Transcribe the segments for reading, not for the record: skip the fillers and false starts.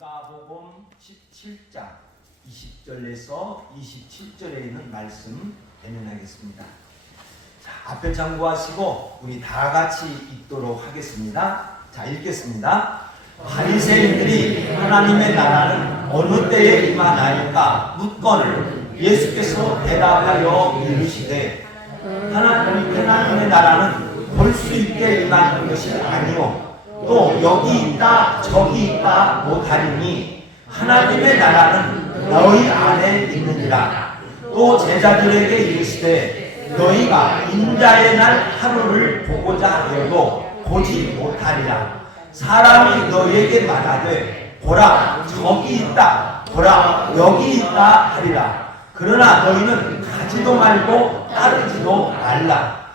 누가복음 17장 20절에서 27절에 있는 말씀 대면하겠습니다. 자, 앞에 참고하시고 우리 다 같이 읽도록 하겠습니다. 자, 읽겠습니다. 바리새인들이 하나님의 나라는 어느 때에 임하나이까 묻거늘 예수께서 대답하여 이르시되 하나님의 나라는 볼 수 있게 임하는 것이 아니요 또 여기 있다 저기 있다 못하리니 하나님의 나라는 너희 안에 있느니라. 또 제자들에게 이르시되 너희가 인자의 날 하루를 보고자 해도 보지 못하리라. 사람이 너희에게 말하되 보라 저기 있다 보라 여기 있다 하리라. 그러나 너희는 가지도 말고 따르지도 말라.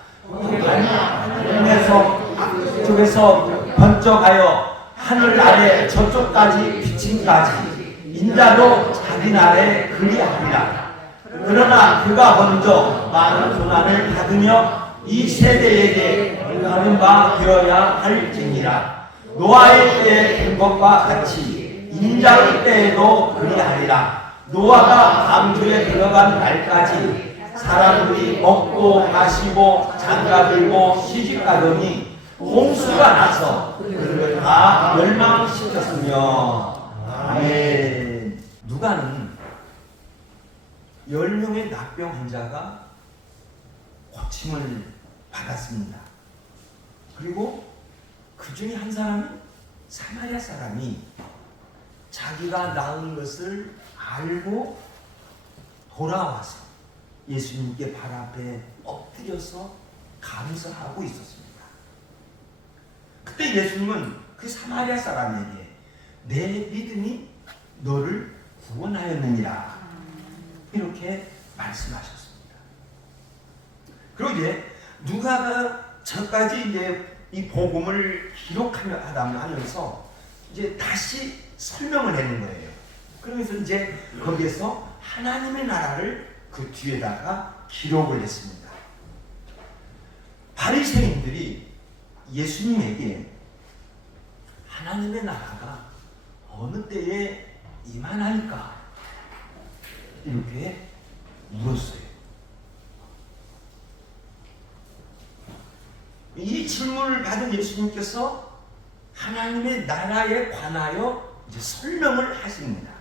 하늘에서 번쩍하여 하늘 아래 저쪽까지 비침까지 인자도 자기 날에 그리하리라. 그러나 그가 먼저 많은 고난을 받으며 이 세대에게 하는 바 되어야 할지니라. 노아의 때에 된 것과 같이 인자의 때에도 그리하리라. 노아가 방주에 들어간 날까지 사람들이 먹고 마시고 장가들고 시집가더니 홍수가 나서 그들을 다 멸망시켰으며. 아멘. 누가는 10명의 납병 환자가 고침을 받았습니다. 그리고 그 중에 한 사람은 사마리아 사람이 자기가 나은 것을 알고 돌아와서 예수님께 발 앞에 엎드려서 감사하고 있었습니다. 그때 예수님은 그 사마리아 사람에게 내 믿음이 너를 구원하였느니라 이렇게 말씀하셨습니다. 그리고 이제 누가가 저까지 이제 이 복음을 기록하며 하면서 이제 다시 설명을 하는 거예요. 그러면서 이제 거기에서 하나님의 나라를 그 뒤에다가 기록을 했습니다. 바리새인들이 예수님에게 하나님의 나라가 어느 때에 임하나이까 이렇게 물었어요. 이 질문을 받은 예수님께서 하나님의 나라에 관하여 이제 설명을 하십니다.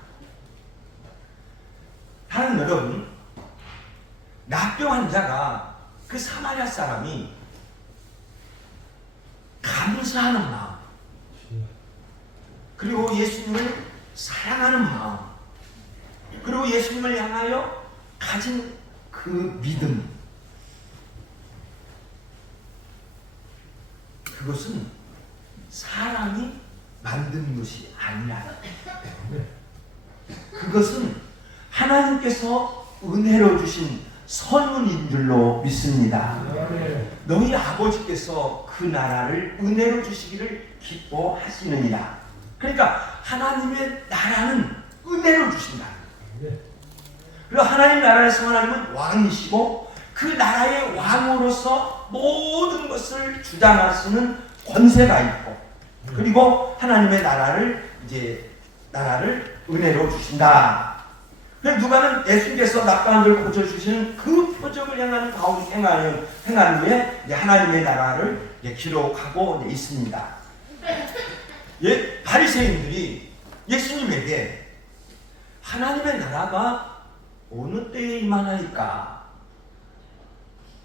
다른 여러분, 납병 환자가 그 사마리아 사람이 감사하는 마음, 그리고 예수님을 사랑하는 마음, 그리고 예수님을 향하여 가진 그 믿음, 그것은 사람이 만든 것이 아니라 그것은 하나님께서 은혜로 주신 선물인 줄로 믿습니다. 너희 아버지께서 그 나라를 은혜로 주시기를 기뻐하시느니라. 그러니까 하나님의 나라는 은혜로 주신다. 그리고 하나님 나라에서 하나님은 왕이시고 그 나라의 왕으로서 모든 것을 주장하시는 권세가 있고, 그리고 하나님의 나라를 은혜로 주신다. 누가는 예수님께서 납병을 고쳐주시는 그 표적을 향하는 가운데 행한 후에 하나님의 나라를 기록하고 있습니다. 바리새인들이 예수님에게 하나님의 나라가 어느 때에 임하나이까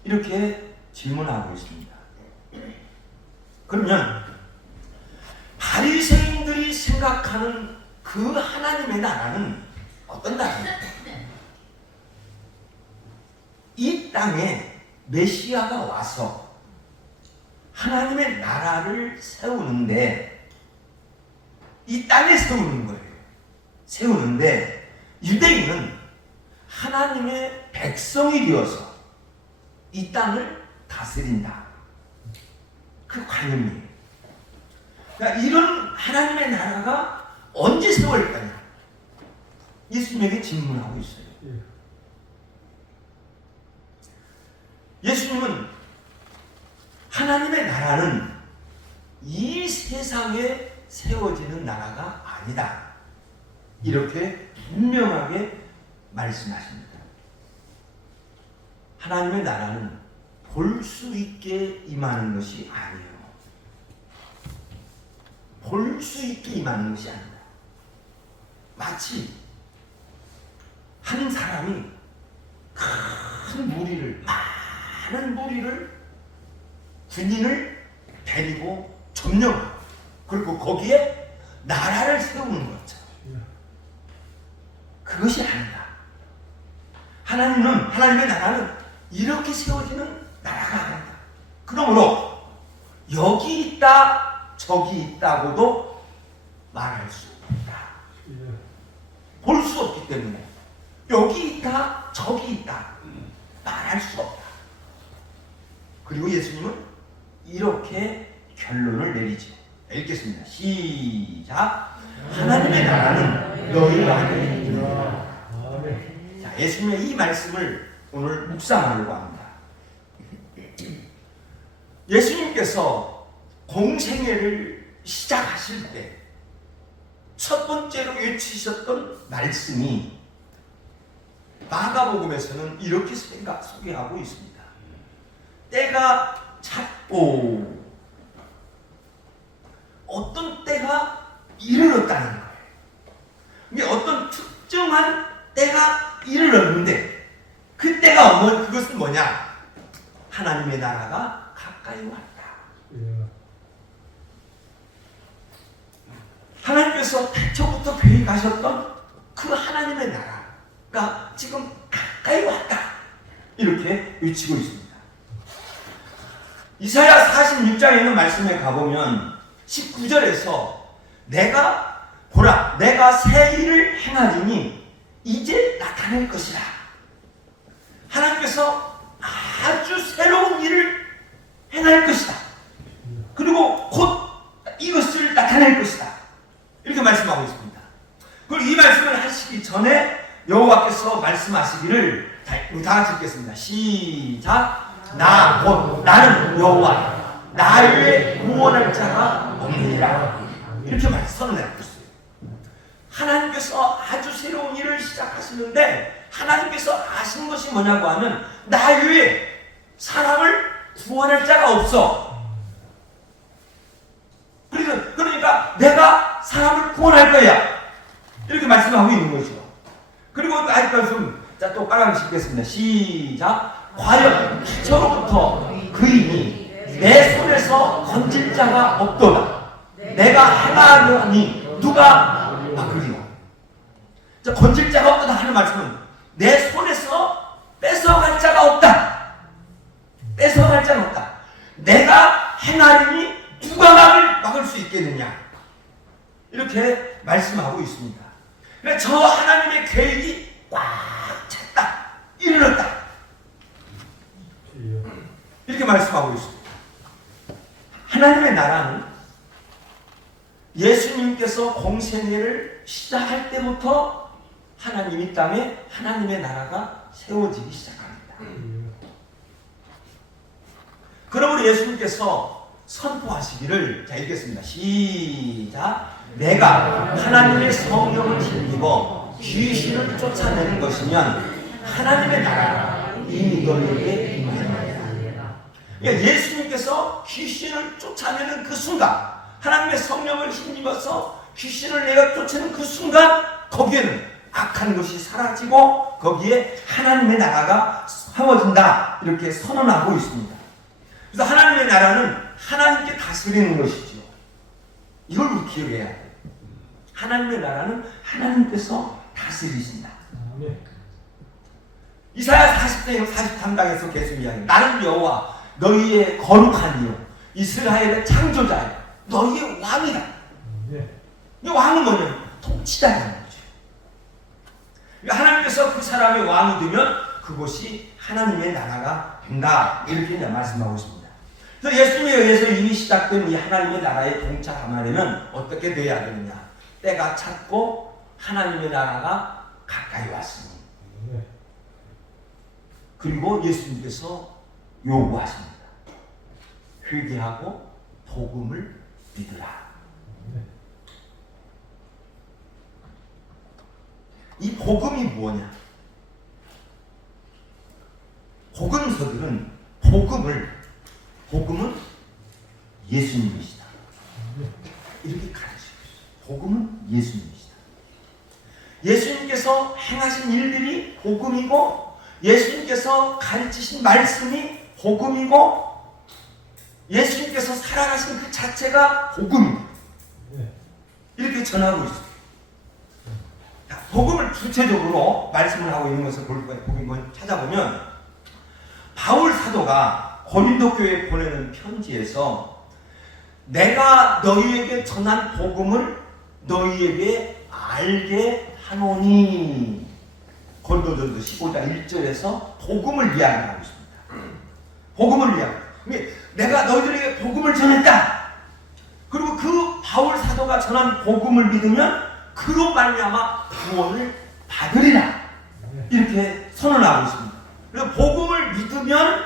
이렇게 질문하고 있습니다. 그러면 바리새인들이 생각하는 그 하나님의 나라는 어떤 나라입니까? 이 땅에 메시아가 와서 하나님의 나라를 세우는데, 이 땅에 세우는 거예요. 세우는데 유대인은 하나님의 백성이 되어서 이 땅을 다스린다. 그 관념이에요. 그러니까 이런 하나님의 나라가 언제 세워질 거냐? 예수님에게 질문하고 있어요. 예수님은 하나님의 나라는 이 세상에 세워지는 나라가 아니다 이렇게 분명하게 말씀하십니다. 하나님의 나라는 볼 수 있게 임하는 것이 아니에요. 볼 수 있게 임하는 것이 아니다. 마치 한 사람이 큰 무리를, 많은 무리를, 군인을 데리고 점령하고, 그리고 거기에 나라를 세우는 거죠. 그것이 아니다. 하나님의 나라는 이렇게 세워지는 나라가 아니다. 그러므로 여기 있다, 저기 있다고도 말할 수 없다. 볼 수 없기 때문에 여기 있다, 저기 있다 말할 수 없다. 그리고 예수님은 이렇게 결론을 내리죠. 읽겠습니다. 시작. 하나님의 나라는 너희 안에 있느니라. 자, 예수님의 이 말씀을 오늘 묵상하려고 합니다. 예수님께서 공생애를 시작하실 때 첫 번째로 외치셨던 말씀이 마가복음에서는 이렇게 소개하고 있습니다. 때가 찼고, 어떤 때가 이르렀다는 거예요. 이게 어떤 특정한 때가 이르렀는데, 그 때가 그것은 뭐냐? 하나님의 나라가 가까이 왔다. 하나님께서 태초부터 계획하셨던 그 하나님의 나라가 지금 가까이 왔다. 이렇게 외치고 있습니다. 이사야 46장에 있는 말씀에 가보면 19절에서 보라, 내가 새 일을 행하리니 이제 나타낼 것이라. 하나님께서 아주 새로운 일을 행할 것이다. 그리고 곧 이것을 나타낼 것이다. 이렇게 말씀하고 있습니다. 그리고 이 말씀을 하시기 전에 여호와께서 말씀하시기를, 다 같이 읽겠습니다. 시작. 나는 여호와, 나 외에 구원할 자가 없느니라. 이렇게 선언하고 있어요. 하나님께서 아주 새로운 일을 시작하시는데, 하나님께서 아신 것이 뭐냐고 하면, 나 외에 사람을 구원할 자가 없어. 그러니까 내가 사람을 구원할 거야. 이렇게 말씀하고 있는 거죠. 그리고 또 빨간색 읽겠습니다. 시작. 과연 기초로부터 그인이 내 손에서 건질 자가 없도다. 내가 행하려니 누가 막으리요. 건질 자가 없도다 하는 말씀은 내 손에서 뺏어갈 자가 없다. 뺏어갈 자가 없다. 내가 행하려니 누가 막을 수 있겠느냐. 이렇게 말씀하고 있습니다. 그러니까 저 하나님의 계획이 꽉 찼다. 이르렀다. 이렇게 말씀하고 있습니다. 하나님의 나라는 예수님께서 공생애를 시작할 때부터 하나님이 땅에 하나님의 나라가 세워지기 시작합니다. 그러므로 예수님께서 선포하시기를, 자 읽겠습니다. 시작. 내가 하나님의 성령을 힘입어 귀신을 쫓아내는 것이면 하나님의 나라가 이미 너희에게 임하리라. 그러니까 예수님께서 귀신을 쫓아내는 그 순간, 하나님의 성령을 힘입어서 귀신을 내가 쫓아내는 그 순간, 거기에는 악한 것이 사라지고 거기에 하나님의 나라가 세워진다. 이렇게 선언하고 있습니다. 그래서 하나님의 나라는 하나님께 다스리는 것이죠. 이걸 우리 기억해야 돼요. 하나님의 나라는 하나님께서 다스리신다. 이사야 43장에서 계속 이야기해요. 나는 여호와 너희의 거룩한 이요 이스라엘의 창조자요 너희의 왕이다. 이 왕은 뭐냐면 통치자라는 거죠. 그러니까 하나님께서 그 사람의 왕이 되면 그것이 하나님의 나라가 된다. 이렇게 말씀하고 있습니다. 그래서 예수님에 의해서 이미 시작된 이 하나님의 나라에 동참하려면 어떻게 돼야 되느냐? 때가 찼고 하나님의 나라가 가까이 왔으니. 그리고 예수님께서 요구하십니다. 회개하고 복음을 믿으라. 이 복음이 뭐냐? 복음서들은 복음은 예수님이시다 이렇게 가르치고 있어요. 복음은 예수님이시다. 예수님께서 행하신 일들이 복음이고, 예수님께서 가르치신 말씀이 복음이고, 예수님께서 살아가신 그 자체가 복음입니다. 이렇게 전하고 있습니다. 복음을 구체적으로 말씀을 하고 있는 것을 복음을 찾아보면, 바울 사도가 고린도 교회에 보내는 편지에서 내가 너희에게 전한 복음을 너희에게 알게 하노니, 고린도전서 15장 1절에서 복음을 이야기하고 있습니다. 복음을 이야기합니다. 내가 너희들에게 복음을 전했다. 그리고 그 바울 사도가 전한 복음을 믿으면 그로 말미암아 구원을 받으리라. 이렇게 선언하고 있습니다. 그리고 복음을 믿으면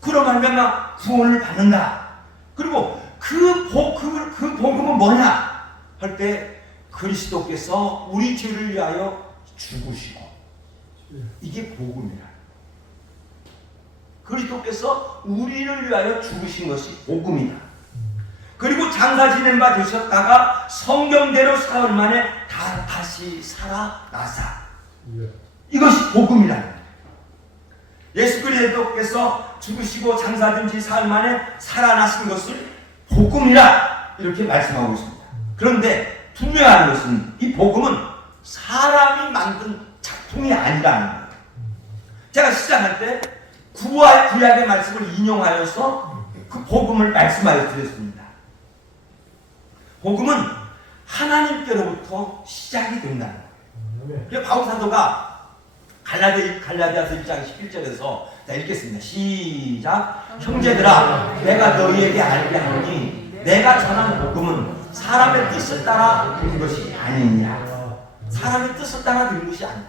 그로 말미암아 구원을 받는다. 그리고 그 복음은 뭐냐 할 때 그리스도께서 우리 죄를 위하여 죽으시고, 이게 복음이라. 그리스도께서 우리를 위하여 죽으신 것이 복음이다. 그리고 장사 지낸 바 되셨다가 성경대로 사흘 만에 다시 살아나사. 이것이 복음이라는 거예요. 예수 그리스도께서 죽으시고 장사된 지 사흘 만에 살아나신 것을 복음이라 이렇게 말씀하고 있습니다. 그런데 분명한 것은 이 복음은 사람이 만든 작품이 아니라는 거예요. 제가 시작할 때 구약의 말씀을 인용하여서 그 복음을 말씀하여 드렸습니다. 복음은 하나님께로부터 시작이 된다는 거예요. 그래서 바울 사도가 갈라디아서 1장 11절에서 자 읽겠습니다. 시작. 형제들아, 내가 너희에게 알게 하노니 내가 전한 복음은 사람의 뜻을 따라 된 것이 아니냐. 사람의 뜻을 따라 된 것이 아니다.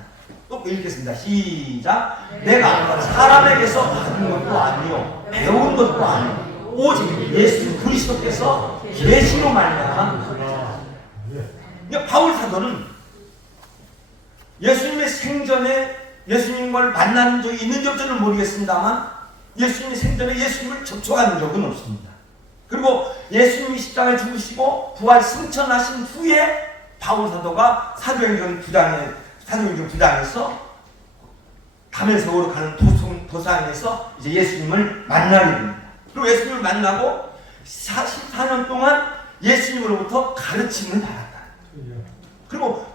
또 읽겠습니다. 시작. 내가 사람에게서 받은 것도 아니요 배운 것도 아니요 오직 예수 그리스도께서 계시로 말미암아. 바울 사도는 예수님의 생전에 예수님을 만난 적이 있는지 없는지는 모르겠습니다만 예수님의 생전에 예수님을 접촉한 적은 없습니다. 그리고 예수님이 십자가에 죽으시고 부활 승천하신 후에 바울 사도가 사도행전 9장에서 담에색으로 가는 도상에서 이제 예수님을 만나게 됩니다. 그리고 예수님을 만나고 44년 동안 예수님으로부터 가르침을 받았다. 그리고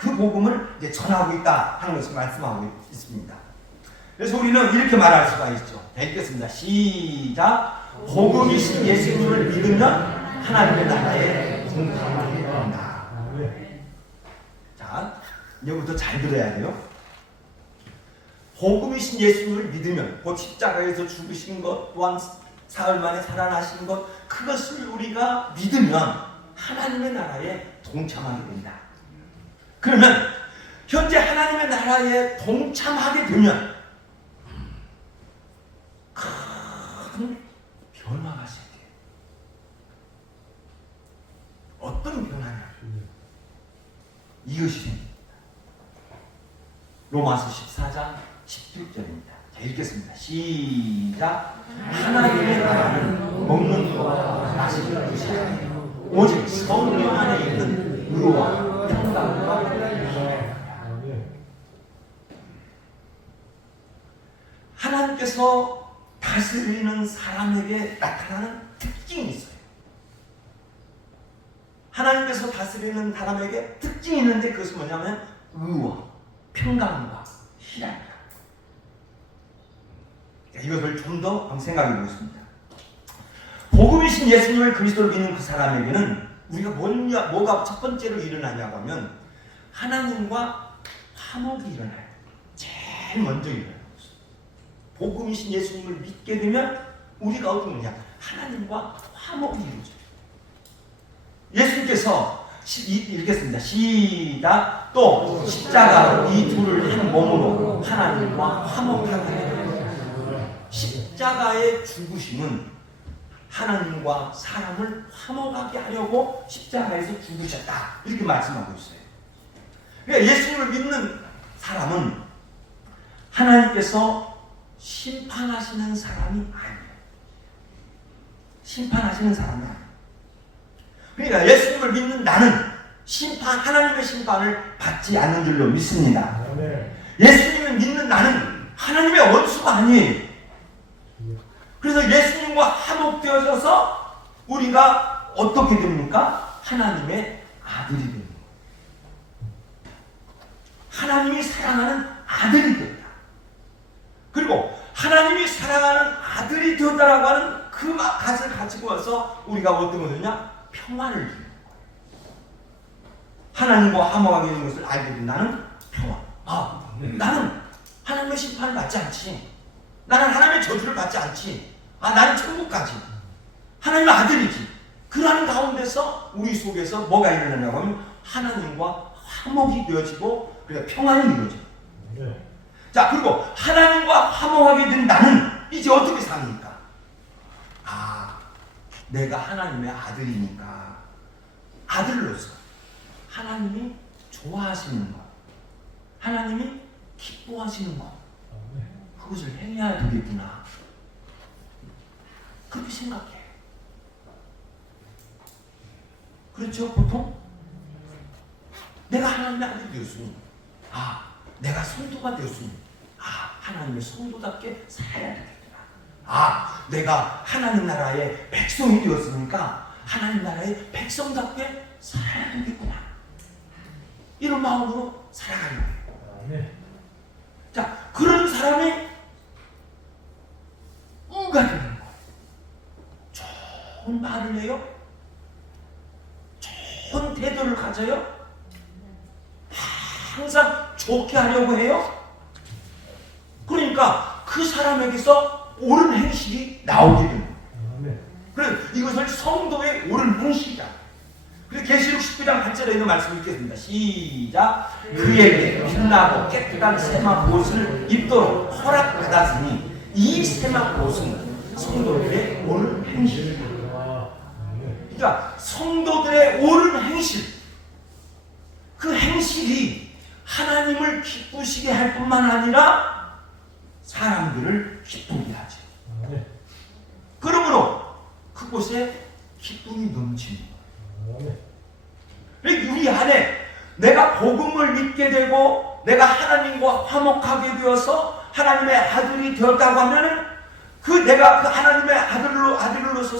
그 복음을 이제 전하고 있다 하는 것을 말씀하고 있습니다. 그래서 우리는 이렇게 말할 수가 있죠. 자, 읽겠습니다. 시작. 복음이신 예수님을 믿으면 하나님의 나라에 동참하게 된다. 자, 이제부터 잘 들어야 돼요. 복음이신 예수님을 믿으면, 곧 십자가에서 죽으신 것 또한 사흘 만에 살아나신 것, 그것을 우리가 믿으면 하나님의 나라에 동참하게 된다. 그러면 현재 하나님의 나라에 동참하게 되면 큰 변화가 생겨요. 어떤 변화냐? 이것이 생깁니다. 로마서 14장 16절입니다. 자, 읽겠습니다. 시작. 하나님의 나라는 먹는 것과 마시는 것이 아니에요. 오직 성령 안에 있는 의와 평강과 하나님께서 다스리는 사람에게 나타나는 특징이 있어요. 하나님께서 다스리는 사람에게 특징이 있는데 그것은 뭐냐면 의와 평강과 희락이다. 이것을 좀 더 생각해 보겠습니다. 복음이신 예수님을 그리스도를 믿는 그 사람에게는 우리가 뭐가 첫 번째로 일어나냐고 하면 하나님과 화목이 일어나요. 제일 먼저 일어나요. 복음이신 예수님을 믿게 되면 우리가 어떤 거냐? 하나님과 화목이 이루어져요. 예수님께서 읽겠습니다. 시작. 또 십자가로 이 둘을 한 몸으로 하나님과 화목하게 해요. 십자가의 죽으심은 하나님과 사람을 화목하게 하려고 십자가에서 죽으셨다. 이렇게 말씀하고 있어요. 그러니까 예수님을 믿는 사람은 하나님께서 심판하시는 사람이 아니에요. 심판하시는 사람이 아니에요. 그러니까 예수님을 믿는 나는 하나님의 심판을 받지 않는 줄로 믿습니다. 예수님을 믿는 나는 하나님의 원수가 아니에요. 그래서 예수님과 화목되어져서 우리가 어떻게 됩니까? 하나님의 아들이 됩니다. 하나님이 사랑하는 아들이 된다. 그리고 하나님이 사랑하는 아들이 되었다라고 하는 그 맛을 가지고 와서 우리가 어떤 거냐? 평안을 주는 거예요. 하나님과 화목하게 되는 것을 알게 된다는 평안. 나는 하나님의 심판을 받지 않지. 나는 하나님의 저주를 받지 않지. 나는 천국 가지. 하나님의 아들이지. 그러한 가운데서 우리 속에서 뭐가 일어나냐고 하면 하나님과 화목이 되어지고 그러니까 평안이 이루어져요. 자, 그리고 하나님과 화목하게 된 나는 이제 어떻게 삽니까? 내가 하나님의 아들이니까 아들로서 하나님이 좋아하시는 것, 하나님이 기뻐하시는 것, 그것을 행해야 되겠구나. 그렇게 생각해. 그렇죠? 보통 내가 하나님의 아들이 되었으니, 내가 성도가 되었으니, 하나님의 성도답게 살아야 되겠구나. 내가 하나님 나라의 백성이 되었으니까 하나님 나라의 백성답게 살아야 되겠구나. 이런 마음으로 살아가는 거예요. 자, 그런 사람이 우가 되는 거예요. 좋은 말을 해요. 좋은 태도를 가져요. 항상 좋게 하려고 해요. 그러니까 그 사람에게서 옳은 행실이 나오게 됩니다. 그래서 이것을 성도의 옳은 행실이다. 그래서 계시록 19장 8절에 있는 말씀을 읽겠습니다. 시작. 그에게 빛나고 깨끗한 세마포 옷을 입도록 허락받았으니 이 세마포 옷은 성도들의 옳은 행실이다. 그러니까 성도들의 옳은 행실, 그 행실이 하나님을 기쁘시게 할 뿐만 아니라 사람들을 기쁘게 하죠. 그러므로 그곳에 기쁨이 넘치는 거예요. 우리 안에 내가 복음을 믿게 되고 내가 하나님과 화목하게 되어서 하나님의 아들이 되었다고 하면은 내가 그 하나님의 아들로서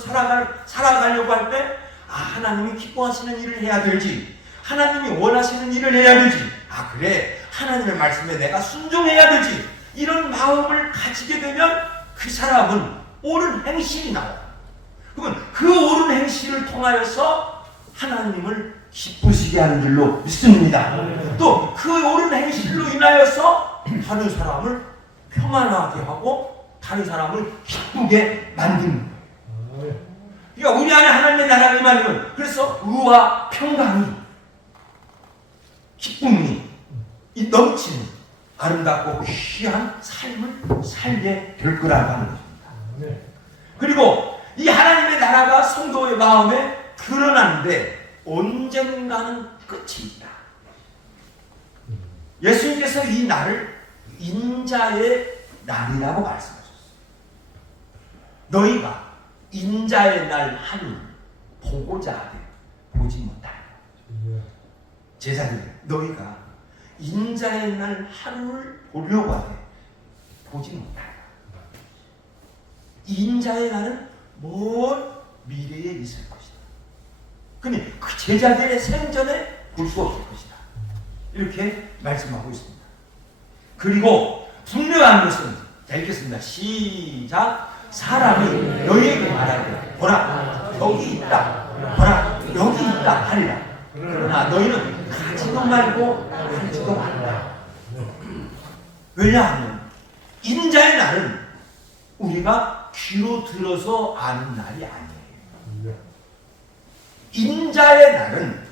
살아가려고 할 때 하나님이 기뻐하시는 일을 해야 되지. 하나님이 원하시는 일을 해야 되지. 그래. 하나님의 말씀에 내가 순종해야 되지. 이런 마음을 가지게 되면 그 사람은 옳은 행실이 나와요. 그러면 그 옳은 행실을 통하여서 하나님을 기쁘시게 하는 줄로 믿습니다. 또 그 옳은 행실로 인하여서 다른 사람을 평안하게 하고 다른 사람을 기쁘게 만드는 거예요. 그러니까 우리 안에 하나님의 나라가 임하면 그래서 의와 평강이, 기쁨이 넘치는 아름답고 귀한 삶을 살게 될 거라고 하는 것입니다. 그리고 이 하나님의 나라가 성도의 마음에 드러나는데 언젠가는 끝이 있다. 예수님께서 이 날을 인자의 날이라고 말씀하셨어요. 너희가 인자의 날 하루를 보고자 하되 보지 못하리라. 제자들, 너희가 인자의 날 하루를 보려고 하되 보지 못하리라. 인자의 날은 먼 미래에 있을 것이다. 근데 그 제자들의 생전에 볼 수 없을 것이다. 이렇게 말씀하고 있습니다. 그리고 분명한 것은, 자, 읽겠습니다. 시작. 사람이 너희에게 말하되 보라 여기 있다, 보라 여기 있다 하리라. 그러나 너희는 가지도 말고 알지도 말라. 왜냐하면 인자의 날은 우리가 귀로 들어서 아는 날이 아니에요. 인자의 날은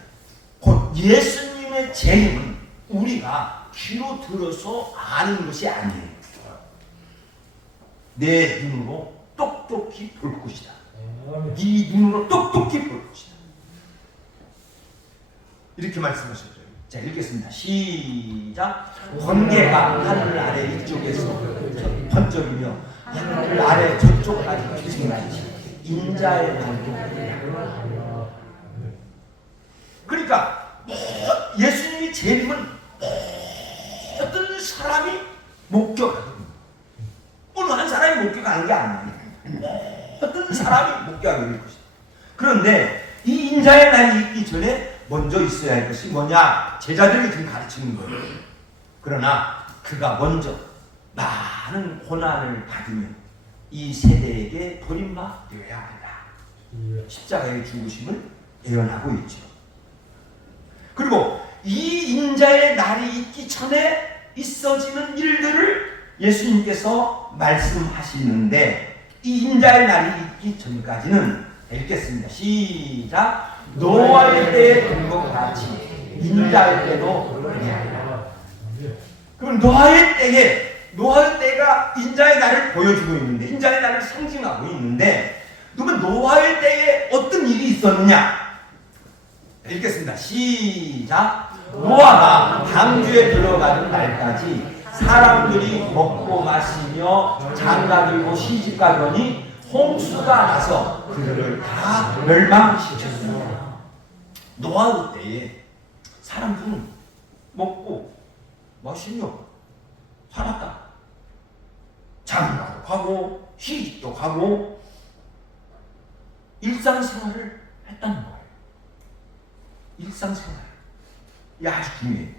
곧 예수님의 재림은 우리가 귀로 들어서 아는 것이 아니에요. 내 눈으로 똑똑히 볼 것이다. 이 눈으로 똑똑히 볼 것이다. 이렇게 말씀하셨죠. 자, 읽겠습니다. 시작. 번개가 하늘 아래 이쪽에서 번쩍이며 하늘 아래 저쪽까지 주승하지 인자의 날도. 그러니까 예수님이 재림은 모든 사람이 목격하거든요. 어느 한 사람이 목격하는 게 아니에요. 모든 사람이 목격하게 될 것이다. 그런데 이 인자의 날이 있기 전에 먼저 있어야 할 것이 뭐냐? 제자들이 지금 가르치는 거예요. 그러나 그가 먼저 많은 고난을 받으면 이 세대에게 버림받아야 한다. 십자가의 죽으심을 예언하고 있죠. 그리고 이 인자의 날이 있기 전에 있어지는 일들을 예수님께서 말씀하시는데 이 인자의 날이 있기 전까지는 읽겠습니다. 시작. 노아의 때에 된 것 같이 인자의 때도 그러냐. 그럼 노아의 때가 인자의 날을 보여주고 있는데 인자의 날을 상징하고 있는데 그러면 노아의 때에 어떤 일이 있었느냐? 읽겠습니다. 시작. 노아가 방주에 들어가는 날까지 사람들이 먹고 마시며 장가들고 시집가더니 홍수가 나서 그들을 다 멸망시켰습니다. 노아의 때에 사람들은 먹고 마시며 살았다. 장가도 가고 시집도 가고 일상생활을 했다는 거예요. 일상생활. 이게 아주 중요해요.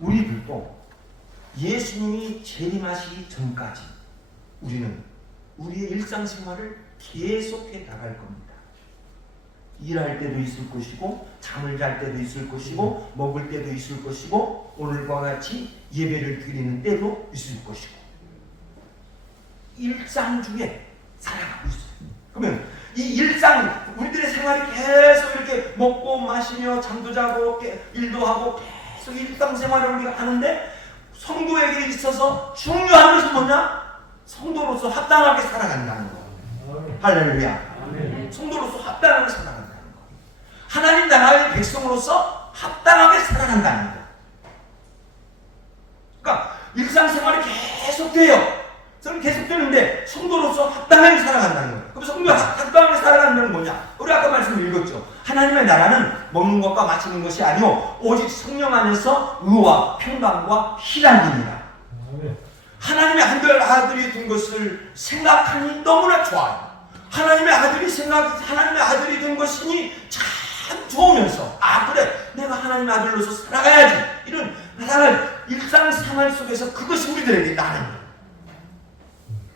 우리들도 예수님이 재림하시기 전까지 우리는 우리의 일상생활을 계속해 나갈 겁니다. 일할 때도 있을 것이고 잠을 잘 때도 있을 것이고 먹을 때도 있을 것이고 오늘과 같이 예배를 드리는 때도 있을 것이고 일상 중에 살아가고 있어요. 그러면 이 일상 우리들의 생활이 계속 이렇게 먹고 마시며 잠도 자고 일도 하고 계속 일상생활을 우리가 하는데 성도에게 있어서 중요한 것은 뭐냐? 성도로서 합당하게 살아간다는 거. 할렐루야. 성도로서 합당하게 살아간다는 거. 하나님 나라의 백성으로서 합당하게 살아간다는 거. 그러니까 일상생활이 계속돼요. 계속되는데 성도로서 합당하게 살아간다는 거예요. 그럼 성도가 합당하게 살아간다는 뭐냐? 우리 아까 말씀을 읽었죠. 하나님의 나라는 먹는 것과 마시는 것이 아니요 오직 성령 안에서 의와 평강과 희락이니라. 하나님의 아들이 된 것을 생각하니 너무나 좋아요. 하나님의 아들이 된 것이니 참 좋으면서 그래 내가 하나님의 아들로서 살아가야지 이런 일상생활 속에서 그것이 우리들에게 나는 거예요.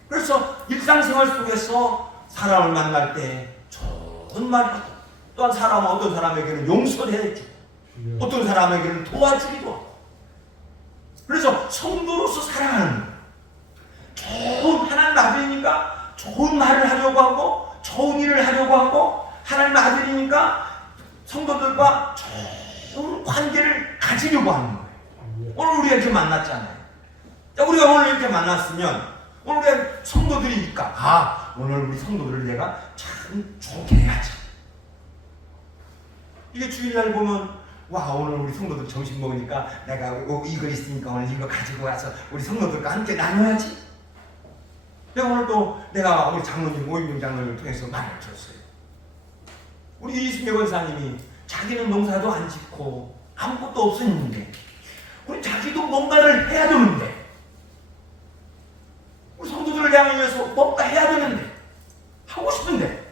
그래서 일상생활 속에서 사람을 만날 때 좋은 말을 하고 또한 어떤 사람에게는 용서를 해주고 어떤 사람에게는 도와주기도 하고 그래서 성도로서 살아가는 거예요. 좋은 하나님 아들이니까 좋은 말을 하려고 하고 좋은 일을 하려고 하고 하나님 아들이니까 성도들과 좋은 관계를 가지려고 하는 거예요. 오늘 우리가 이렇게 만났잖아요. 우리가 오늘 이렇게 만났으면 오늘 우리 성도들이니까 오늘 우리 성도들을 내가 참 좋게 해야지. 이게 주일날 보면 오늘 우리 성도들 점심 먹으니까 내가 이거 있으니까 오늘 이거 가지고 와서 우리 성도들과 함께 나눠야지. 내가 우리 장로님 오인영 장로님을 통해서 말을 들었어요. 우리 이승엽 원사님이 자기는 농사도 안 짓고 아무것도 없었는데 우리 자기도 뭔가를 해야 되는데 우리 성도들을 향해서 뭔가 해야 되는데 하고 싶은데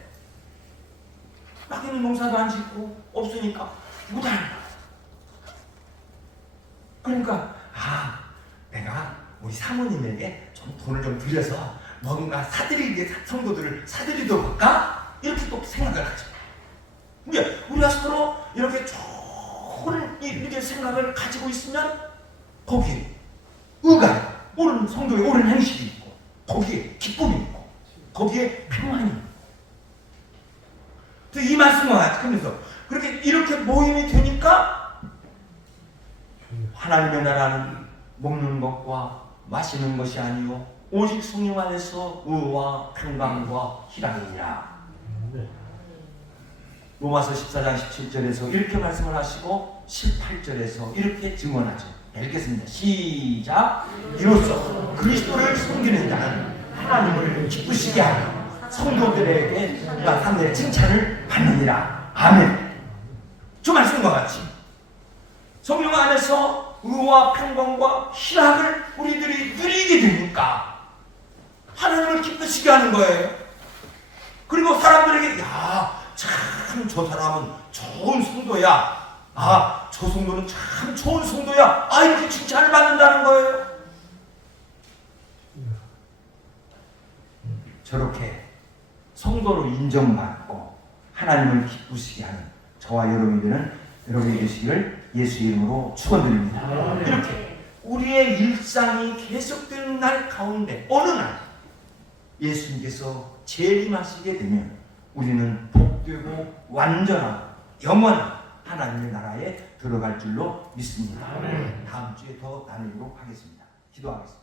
자기는 농사도 안 짓고 없으니까 못하는 거야. 그러니까 내가 우리 사모님에게 좀 돈을 좀 들여서 뭔가 성도들을 사드리도록 할까? 이렇게 또 생각을 하죠. 근데 우리가 서로 이렇게 좋은 이렇게 생각을 가지고 있으면 거기에 의가 옳은 성도의 옳은 행실이 있고 거기에 기쁨이 있고 거기에 평안이 있고 이 말씀과 같이 하면서 이렇게 모임이 되니까 하나님의 나라는 먹는 것과 마시는 것이 아니요 오직 성령 안에서 의와 평강과 희락이니라. 로마서 14장 17절에서 이렇게 말씀을 하시고 18절에서 이렇게 증언하죠. 읽겠습니다. 시작. 이로써 그리스도를 섬기는 자는 하나님을 기쁘시게 하며 성도들에게 하늘의 칭찬을 받느니라. 아멘. 저 말씀과 같이 성령 안에서 의와 평강과 희락을 우리들이 누리게 되니까 하나님을 기쁘시게 하는 거예요. 그리고 사람들에게 참 저 사람은 좋은 성도야. 저 성도는 참 좋은 성도야. 이렇게 칭찬을 받는다는 거예요. 저렇게 성도로 인정받고 하나님을 기쁘시게 하는 저와 여러분이 되시기를 예수 이름으로 축원드립니다. 이렇게 우리의 일상이 계속되는 날 가운데 어느 날 예수님께서 재림하시게 되면 우리는 복되고 완전하고 영원한 하나님의 나라에 들어갈 줄로 믿습니다. 다음 주에 더 나누도록 하겠습니다. 기도하겠습니다.